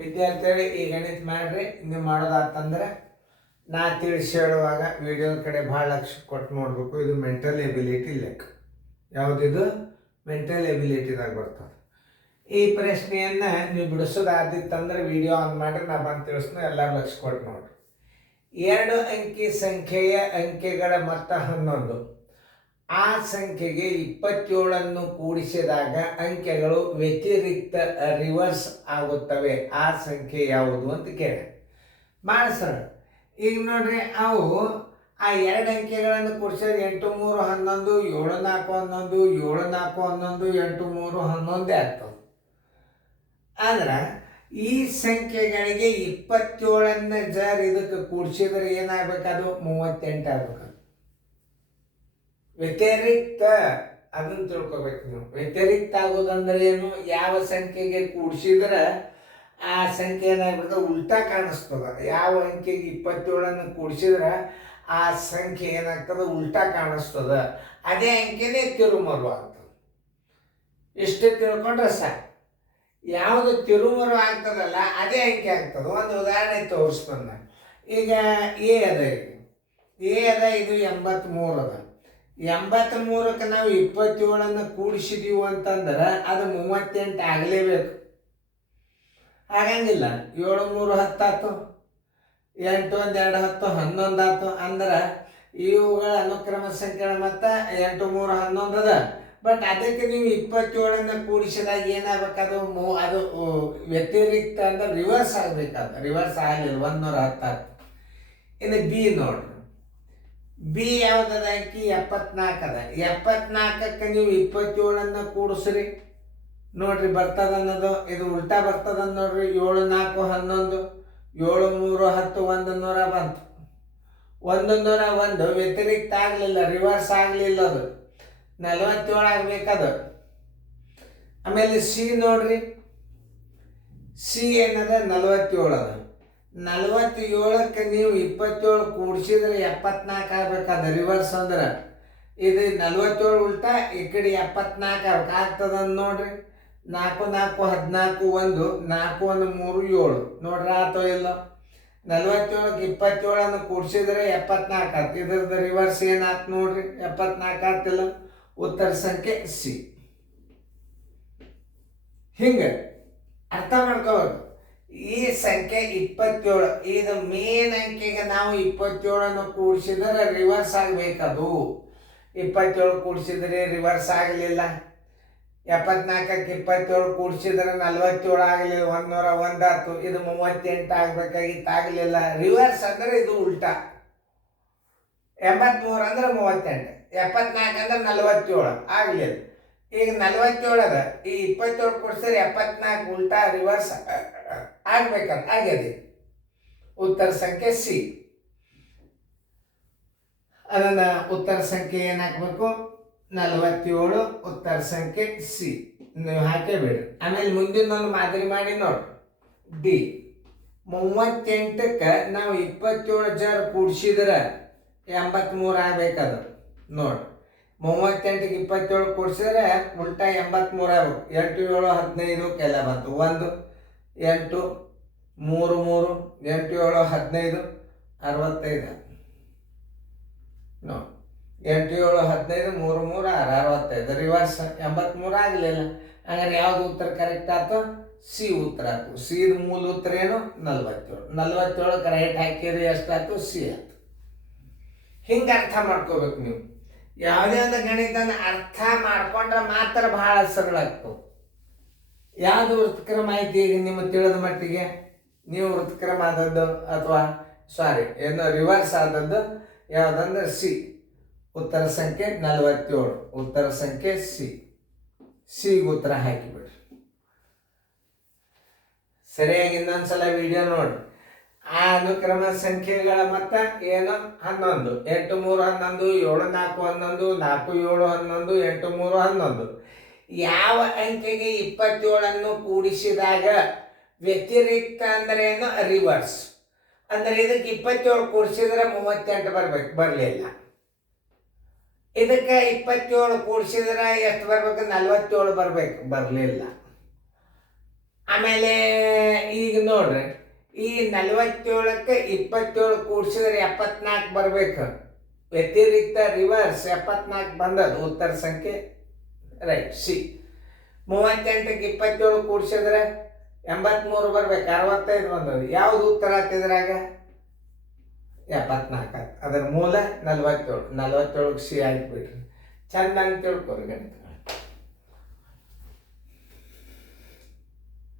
ವಿದ್ಯಾರ್ಥಿಗಳು ಈ ಗಣಿತ ಮಾಡ್ರಿ. ನೀವು ಮಾಡೋದಾತಂದ್ರೆ ನಾ ತಿಳಿಸಿ ಹೇಳುವಾಗ ವಿಡಿಯೋದ ಕಡೆ ಭಾಳ ಲಕ್ಷ ಕೊಟ್ಟು ನೋಡಬೇಕು. ಇದು ಮೆಂಟಲ್ ಎಬಿಲಿಟಿ ಲೆಕ್ಕ. ಯಾವುದಿದು? ಮೆಂಟಲ್ ಎಬಿಲಿಟಿದಾಗ ಬರ್ತದೆ. ಈ ಪ್ರಶ್ನೆಯನ್ನು ನೀವು ಬಿಡಿಸೋದಾದಿತ್ತಂದ್ರೆ ವಿಡಿಯೋ ಆನ್ ಮಾಡಿ ನಾ ಬಂದು ತಿಳಿಸ್ನ ಎಲ್ಲರೂ ಲಕ್ಷ ಕೊಟ್ಟು ನೋಡ್ರಿ. 2 ಅಂಕಿ ಸಂಖ್ಯೆಯ ಅಂಕೆಗಳ ಮೊತ್ತ 11. ಆ ಸಂಖ್ಯೆಗೆ 27 ಕೂಡಿಸಿದಾಗ ಅಂಕೆಗಳು ವ್ಯತಿರಿಕ್ತ ರಿವರ್ಸ್ ಆಗುತ್ತವೆ. ಆ ಸಂಖ್ಯೆ ಯಾವುದು ಅಂತ ಕೇಳಿ ಸರ್. ಈಗ ನೋಡ್ರಿ, ಅವು ಆ 2 ಅಂಕೆಗಳನ್ನು ಕೂಡಿಸಿದ್ರೆ 8 3 11 7 4 11 7 4 11 8 3 11 ಆಗ್ತವೆ. ಆದ್ರೆ ಈ ಸಂಖ್ಯೆಗಳಿಗೆ 27 ಜರ್ ಇದಕ್ಕೆ ಕೂಡಿಸಿದ್ರೆ ಏನಾಗಬೇಕದು? 38 ಆಗ್ಬೇಕು. ವ್ಯತಿರಿಕ್ತ ಅದನ್ನು ತಿಳ್ಕೊಬೇಕು ನೀವು. ವ್ಯತಿರಿಕ್ತ ಆಗೋದಂದ್ರೆ ಏನು? ಯಾವ ಸಂಖ್ಯೆಗೆ ಕೂಡಿಸಿದ್ರೆ ಆ ಸಂಖ್ಯೆ ಏನಾಗ್ಬಿಡ್ತದೆ? ಉಲ್ಟಾ ಕಾಣಿಸ್ತದ. ಯಾವ ಅಂಕೆಗೆ 27 ಕೂಡಿಸಿದ್ರೆ ಆ ಸಂಖ್ಯೆ ಏನಾಗ್ತದೆ? ಉಲ್ಟಾ ಕಾಣಿಸ್ತದ. ಅದೇ ಅಂಕೆನೇ ತಿರುಮರು ಆಗ್ತದೆ. ಇಷ್ಟು ತಿಳ್ಕೊಂಡ್ರೆ ಸಾಕು. ಯಾವುದು ತಿರುಮರು ಆಗ್ತದಲ್ಲ ಅದೇ ಅಂಕೆ ಆಗ್ತದೆ. ಒಂದು ಉದಾಹರಣೆ ತೋರಿಸ್ತಾನೆ. ಈಗ ಎ ಅದ, ಇದು 83 ಅದ. 83ಕ್ಕೆ ನಾವು 27 ಕೂಡಿಸಿದೀವಿ ಅಂತಂದ್ರೆ ಅದು 38 ಆಗಲೇಬೇಕು. ಆಗಂಗಿಲ್ಲ. 7 3 10 ಆಯ್ತು, 8 1 2 10 11 ಆಯ್ತು. ಅಂದ್ರೆ ಇವುಗಳ ಅನುಕ್ರಮ ಸಂಖ್ಯೆಗಳ ಮೊತ್ತ 8 3 11 ಅದ. ಬಟ್ ಅದಕ್ಕೆ ನೀವು 27 ಕೂಡಿಸಿದಾಗ ಏನಾಗಬೇಕದು? ಅದು ವ್ಯತಿರಿಕ್ತ ಅಂದ್ರೆ ರಿವರ್ಸ್ ಆಗಬೇಕಾದ. ರಿವರ್ಸ್ ಆಗಲಿಲ್ಲ. 110 ಆಯ್ತು. ಇನ್ನು ಬಿ ನೋಡ್ರಿ. ಬಿ ಯಾವುದದ ಅಂಕಿ? 74 ಅದ. 74ಕ್ಕೆ ನೀವು 27 ಕೂಡಿಸ್ರಿ ನೋಡ್ರಿ, ಬರ್ತದ ಅನ್ನೋದು. ಇದು ಉಲ್ಟಾ ಬರ್ತದ ನೋಡ್ರಿ. 7 4 11 7 3 10 100 ಬಂತು. 101 ವ್ಯತಿರಿಕ್ತ ಆಗಲಿಲ್ಲ, ರಿವರ್ಸ್ ಆಗಲಿಲ್ಲ, ಅದು 47 ಆಗಬೇಕದು. ಆಮೇಲೆ ಸಿ ನೋಡ್ರಿ. ಸಿ ಏನದ? 47 ಅದ. 47ಕ್ಕೆ ನೀವು 27 ಕೂಡಿಸಿದ್ರೆ 74 ಆಗ್ಬೇಕದ. ರಿವರ್ಸ್ ಅಂದ್ರೆ ಇದು 47 ಉಲ್ಟಾ, ಈ ಕಡೆ 74 ಆಗ್ತದ ನೋಡ್ರಿ. 4 4 14 1 4 1 3 7 ನೋಡ್ರಿ, ಆತೋ ಇಲ್ಲ? 47ಕ್ಕೆ 27 ಕೂಡಿಸಿದ್ರೆ 74 ಆಯ್ತು. ಇದ್ರದ್ದು ರಿವರ್ಸ್ ಏನಾಯ್ತು ನೋಡ್ರಿ? 74 ಆಗ್ತಿಲ್ಲ. ಉತ್ತರ ಸಂಖ್ಯೆ ಸಿ. ಹಿಂಗೆ ಅರ್ಥ ಮಾಡ್ಕೋಬೇಕು. ಈ ಸಂಖ್ಯೆ 27, ಇದು ಮೇನ್ ಅಂಕೆಗೆ ನಾವು 27 ಕೂಡಿಸಿದ್ರೆ ರಿವರ್ಸ್ ಆಗಬೇಕದು. 27 ಕೂಡಿಸಿದ್ರೆ ರಿವರ್ಸ್ ಆಗಲಿಲ್ಲ. 74ಕ್ಕೆ 27 ಕೂಡಿಸಿದ್ರೆ 47 ಆಗಲಿಲ್ಲ. 101 ಆಯ್ತು. ಇದು 38 ಆಗಬೇಕಾಗಿತ್ತು, ಆಗಲಿಲ್ಲ. ರಿವರ್ಸ್ ಅಂದ್ರೆ ಇದು ಉಲ್ಟಾ. 83 ಅಂದ್ರೆ 38, 74 ಅಂದ್ರೆ 47 ಆಗಲಿಲ್ಲ. ಈಗ 47 ಅದ. ಈ 27 ಕೂಡಿಸಿದ್ರೆ 74 ಉಲ್ಟಾ ರಿವರ್ಸ್ ಆಗ್ಬೇಕಂತ ಆಗ್ಯದೆ. ಉತ್ತರ ಸಂಖ್ಯೆ ಸಿ. ಅದನ್ನ ಉತ್ತರ ಸಂಖ್ಯೆ ಏನಾಗಬೇಕು? 47. ಉತ್ತರ ಸಂಖ್ಯೆ ಸಿ ನೀವು ಹಾಕೇಬೇಡ್ರಿ. ಆಮೇಲೆ ಮುಂದಿನೊಂದು ಮಾದರಿ ಮಾಡಿ ನೋಡ್ರಿ. ಡಿ. 38ಕ್ಕೆ ನಾವು 27 ಜರ್ ಕೂಡಿಸಿದ್ರೆ 83 ಆಗ್ಬೇಕದು ನೋಡ್ರಿ. 38ಕ್ಕೆ 27 ಕೂಡಿಸಿದ್ರೆ ಉಲ್ಟಾ 83 ಆಗ್ಬೇಕು. 8 7 15 ಕೆಲ ಬಂತು. 1 8 3 3 8 7 15 65 ನೋಡಿ. 8 7 15 3 3 6 65. ರಿವರ್ಸ್ 83 ಆಗಲಿಲ್ಲ. ಹಂಗಾರೆ ಯಾವುದು ಉತ್ತರ ಕರೆಕ್ಟ್ ಆಯ್ತು? ಸಿ ಉತ್ತರ ಆಯ್ತು. ಸಿ ಮೂಲ ಉತ್ತರ ಏನು? 47. 47ಕ್ಕೆ ರೈಟ್ ಹಾಕಿದ್ರೆ ಎಷ್ಟಾಯ್ತು? ಸಿ ಆಯ್ತು. ಹಿಂಗೆ ಅರ್ಥ ಮಾಡ್ಕೋಬೇಕು ನೀವು. ಯಾವುದೇ ಒಂದು ಗಣಿತನ ಅರ್ಥ ಮಾಡ್ಕೊಂಡ್ರೆ ಮಾತ್ರ ಬಹಳ ಸರಳ ಆಗ್ತವೆ. ಯಾವುದು ವೃತ್ತಕ್ರಮ ಐತಿ ಈಗ ನಿಮಗೆ ತಿಳಿದ ಮಟ್ಟಿಗೆ? ನೀವು ವೃತ್ತಕ್ರಮ ಆದದ್ದು ಅಥವಾ ಏನು ರಿವರ್ಸ್ ಆದದ್ದು ಯಾವುದಂದ್ರೆ ಸಿ. ಉತ್ತರ ಸಂಖ್ಯೆ 47. ಉತ್ತರ ಸಂಖ್ಯೆ ಸಿ. ಸಿ ಉತ್ತರ ಹಾಕಿಬಿಡ್ರಿ. ಸರಿಯಾಗಿ ಇನ್ನೊಂದ್ಸಲ ವಿಡಿಯೋ ನೋಡ್ರಿ. ಆ ಅನುಕ್ರಮ ಸಂಖ್ಯೆಗಳ ಮೊತ್ತ ಏನು? 11. 8 3 11 7 4 11 4 7 11 8 3 11. ಯಾವ ಅಂಕೆಗೆ 27 ಕೂಡಿಸಿದಾಗ ವ್ಯತಿರಿಕ್ತ ಅಂದ್ರೆ ಏನು? ರಿವರ್ಸ್ ಅಂದ್ರೆ ಇದಕ್ಕೆ 27 ಕೂಡಿಸಿದ್ರೆ 38 ಬರ್ಬೇಕು, ಬರಲಿಲ್ಲ. ಇದಕ್ಕೆ 27 ಕೂಡಿಸಿದ್ರೆ ಎಷ್ಟು ಬರ್ಬೇಕು? 47 ಬರ್ಬೇಕು, ಬರಲಿಲ್ಲ. ಆಮೇಲೆ ಈಗ ನೋಡ್ರಿ, ಈ 47ಕ್ಕೆ 27 ಕೂಡಿಸಿದ್ರೆ 74 ಬರಬೇಕು. ವ್ಯತಿರಿಕ್ತ ರಿವರ್ಸ್ 74 ಬಂದದ್ದು ಉತ್ತರ ಸಂಖ್ಯೆ ರೈಟ್ ಸಿ. 38ಕ್ಕೆ 27 ಕೂಡಿಸಿದ್ರೆ 83 ಬರ್ಬೇಕು, 65 ಬಂದದ್ದು. ಯಾವ್ದು ಉತ್ತರ ಆಗ್ತಿದ್ರಾಗ? 74. ಅದರ ಮೂಲ 47. 47ಕ್ಕೆ ಸಿ ಆಯ್ತು ಬಿಡ್ರಿ. ಚಂದಂಗೆ ತಿಳ್ಕೊರಿ ಗಣಿತ.